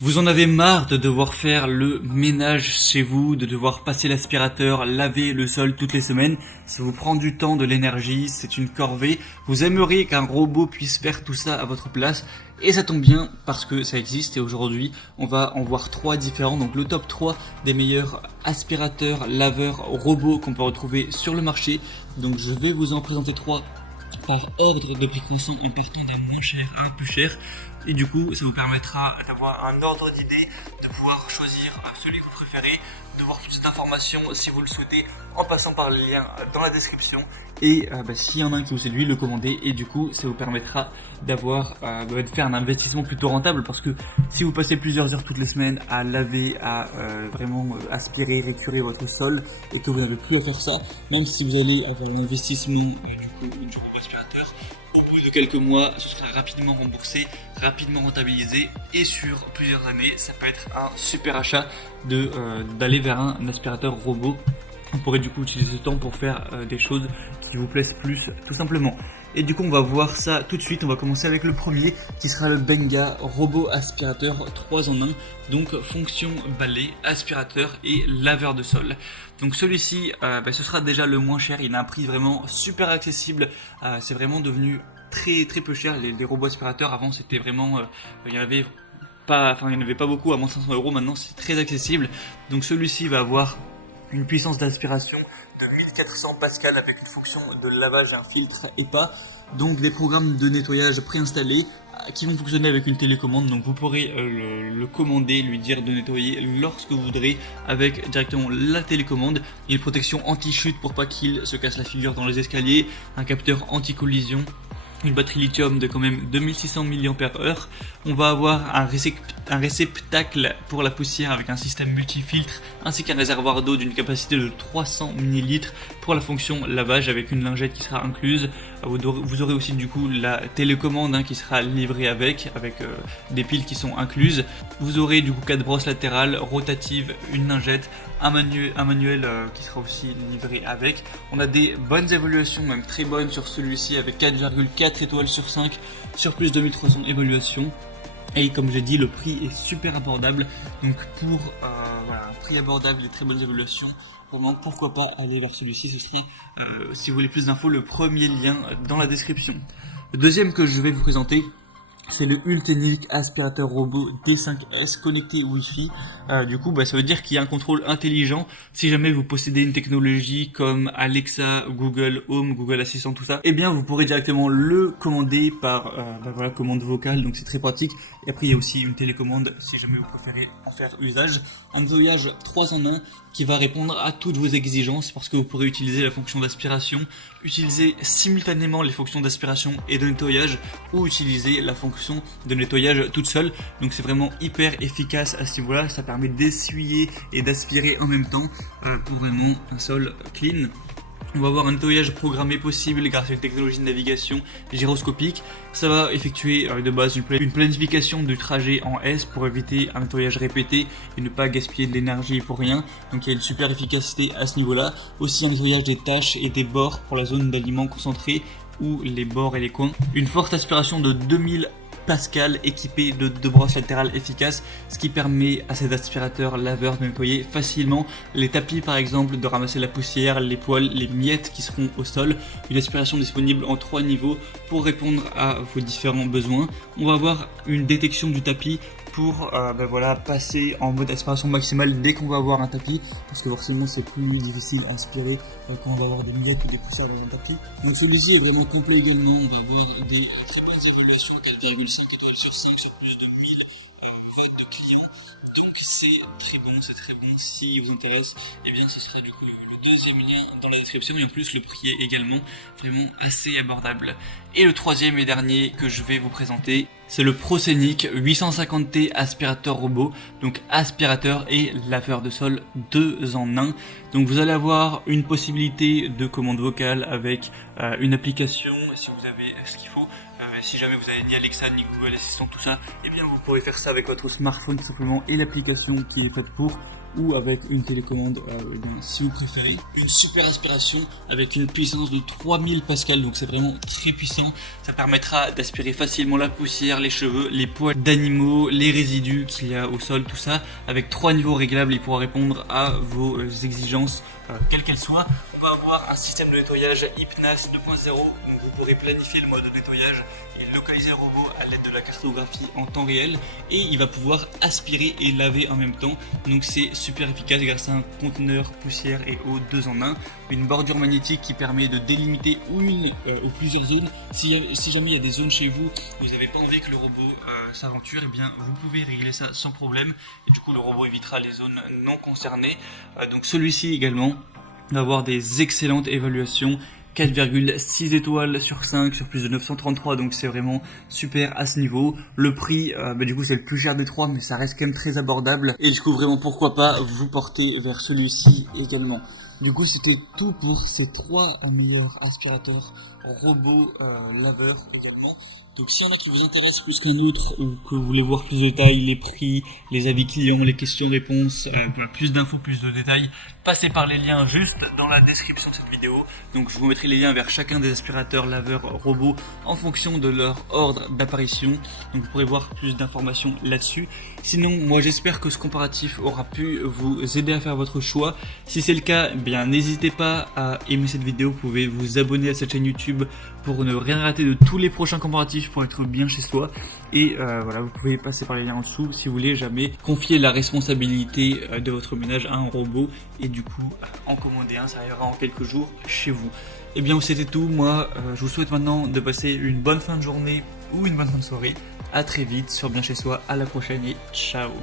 Vous en avez marre de devoir faire le ménage chez vous, de devoir passer l'aspirateur, laver le sol toutes les semaines. Ça vous prend du temps, de l'énergie, c'est une corvée. Vous aimeriez qu'un robot puisse faire tout ça à votre place. Et ça tombe bien parce que ça existe et aujourd'hui on va en voir trois différents. Donc le top 3 des meilleurs aspirateurs, laveurs, robots qu'on peut retrouver sur le marché. Donc je vais vous en présenter trois par ordre de prix croissant en partant d'un moins cher à un plus cher. Et du coup, ça vous permettra d'avoir un ordre d'idée, de pouvoir choisir celui que vous préférez, de voir toutes ces informations si vous le souhaitez en passant par le lien dans la description. Et s'il y en a un qui vous séduit, le commander. Et du coup, ça vous permettra d'avoir, de faire un investissement plutôt rentable parce que si vous passez plusieurs heures toutes les semaines à laver, à vraiment aspirer, récurer votre sol et que vous n'avez plus à faire ça, même si vous allez avoir un investissement du robot aspirateur, au bout de quelques mois, ce sera rapidement remboursé, rapidement rentabilisé et sur plusieurs années, ça peut être un super achat d'aller vers un aspirateur robot. On pourrait du coup utiliser ce temps pour faire des choses qui vous plaisent plus tout simplement. Et du coup on va voir ça tout de suite, on va commencer avec le premier qui sera le Benga robot aspirateur 3 en 1. Donc fonction balai, aspirateur et laveur de sol. Donc celui-ci ce sera déjà le moins cher, il a un prix vraiment super accessible, c'est vraiment devenu très peu cher. Les robots aspirateurs avant c'était vraiment, il y en avait pas beaucoup à moins de 500 euros, maintenant c'est très accessible. Donc celui-ci va avoir une puissance d'aspiration de 1400 pascal avec une fonction de lavage et un filtre EPA, donc des programmes de nettoyage préinstallés qui vont fonctionner avec une télécommande. Donc vous pourrez le commander, lui dire de nettoyer lorsque vous voudrez avec directement la télécommande. Il y a une protection anti-chute pour pas qu'il se casse la figure dans les escaliers, un capteur anti-collision, une batterie lithium de quand même 2600 mAh. On va avoir un réceptacle pour la poussière avec un système multifiltre ainsi qu'un réservoir d'eau d'une capacité de 300 ml pour la fonction lavage avec une lingette qui sera incluse. Vous aurez aussi du coup la télécommande qui sera livrée avec des piles qui sont incluses. Vous aurez du coup 4 brosses latérales rotatives, une lingette, un manuel qui sera aussi livré avec. On a des bonnes évaluations, même très bonnes sur celui-ci avec 4,4 étoiles sur 5 sur plus de 1300 évaluations. Et comme j'ai dit, le prix est super abordable. Donc pour un prix abordable et très bonnes évaluations, vraiment pourquoi pas aller vers celui-ci. Ce serait, si vous voulez plus d'infos, le premier lien dans la description. Le deuxième que je vais vous présenter, c'est le Ultenic aspirateur robot D5S connecté Wi-Fi. Du coup, ça veut dire qu'il y a un contrôle intelligent. Si jamais vous possédez une technologie comme Alexa, Google Home, Google Assistant, tout ça, eh bien vous pourrez directement le commander par commande vocale. Donc c'est très pratique. Et après il y a aussi une télécommande si jamais vous préférez en faire usage. Un nettoyage 3 en 1 qui va répondre à toutes vos exigences parce que vous pourrez utiliser la fonction d'aspiration, utiliser simultanément les fonctions d'aspiration et de nettoyage ou utiliser la fonction de nettoyage toute seule. Donc c'est vraiment hyper efficace à ce niveau-là, ça permet d'essuyer et d'aspirer en même temps pour vraiment un sol clean. On va avoir un nettoyage programmé possible grâce à une technologie de navigation gyroscopique. Ça va effectuer de base une planification du trajet en S pour éviter un nettoyage répété et ne pas gaspiller de l'énergie pour rien. Donc il y a une super efficacité à ce niveau-là. Aussi un nettoyage des taches et des bords pour la zone d'aliments concentrés ou les bords et les coins. Une forte aspiration de 2000 Pascal équipé de 2 brosses latérales efficaces, ce qui permet à cet aspirateur laveur de nettoyer facilement les tapis par exemple, de ramasser la poussière, les poils, les miettes qui seront au sol. Une aspiration disponible en 3 niveaux pour répondre à vos différents besoins. On va avoir une détection du tapis pour passer en mode aspiration maximale dès qu'on va avoir un tapis, parce que forcément c'est plus difficile à aspirer quand on va avoir des miettes ou des poussières dans un tapis. Donc celui-ci est vraiment complet également, on va avoir des très bonnes évaluations, 4,5 étoiles sur 5 sur plus de 1000 votes de clients. Donc c'est très bon, si vous intéresse, et bien ce serait du coup le deuxième lien dans la description, et en plus le prix est également vraiment assez abordable. Et le troisième et dernier que je vais vous présenter, c'est le ProScenic 850T aspirateur robot, donc aspirateur et laveur de sol 2 en 1. Donc vous allez avoir une possibilité de commande vocale avec une application si vous avez ce qu'il faut, si jamais vous avez ni Alexa ni Google Assistant, tout ça, eh bien vous pourrez faire ça avec votre smartphone tout simplement et l'application qui est faite pour, ou avec une télécommande si vous préférez. Une super aspiration avec une puissance de 3000 pascal, donc c'est vraiment très puissant. Ça permettra d'aspirer facilement la poussière, les cheveux, les poils d'animaux, les résidus qu'il y a au sol, tout ça. Avec 3 niveaux réglables, il pourra répondre à vos exigences, quelles qu'elles soient. On va avoir un système de nettoyage HypNAS 2.0, donc vous pourrez planifier le mode de nettoyage et localiser le robot à l'aide de la cartographie en temps réel, et il va pouvoir aspirer et laver en même temps, donc c'est super efficace grâce à un conteneur poussière et eau 2 en 1, une bordure magnétique qui permet de délimiter une ou plusieurs zones. Si jamais il y a des zones chez vous, vous n'avez pas envie que le robot s'aventure, et bien vous pouvez régler ça sans problème, et du coup le robot évitera les zones non concernées. Donc celui-ci également va avoir des excellentes évaluations, 4,6 étoiles sur 5 sur plus de 933, donc c'est vraiment super à ce niveau. Le prix, du coup c'est le plus cher des trois, mais ça reste quand même très abordable, et du coup vraiment pourquoi pas vous porter vers celui-ci également. Du coup c'était tout pour ces 3 meilleurs aspirateurs robots laveurs également. Donc s'il y en a qui vous intéressent plus qu'un autre, ou que vous voulez voir plus de détails, les prix, les avis clients, les questions-réponses, plus d'infos, plus de détails, passez par les liens juste dans la description de cette vidéo. Donc je vous mettrai les liens vers chacun des aspirateurs laveurs robots en fonction de leur ordre d'apparition. Donc vous pourrez voir plus d'informations là-dessus. Sinon, moi j'espère que ce comparatif aura pu vous aider à faire votre choix. Si c'est le cas, eh bien n'hésitez pas à aimer cette vidéo. Vous pouvez vous abonner à cette chaîne YouTube pour ne rien rater de tous les prochains comparatifs, pour être bien chez soi. Et voilà, vous pouvez passer par les liens en dessous si vous voulez jamais confier la responsabilité de votre ménage à un robot, et du coup en commander un, ça arrivera en quelques jours chez vous. Et bien c'était tout. Moi je vous souhaite maintenant de passer une bonne fin de journée ou une bonne fin de soirée. À très vite sur Bien Chez Soi, à la prochaine et ciao.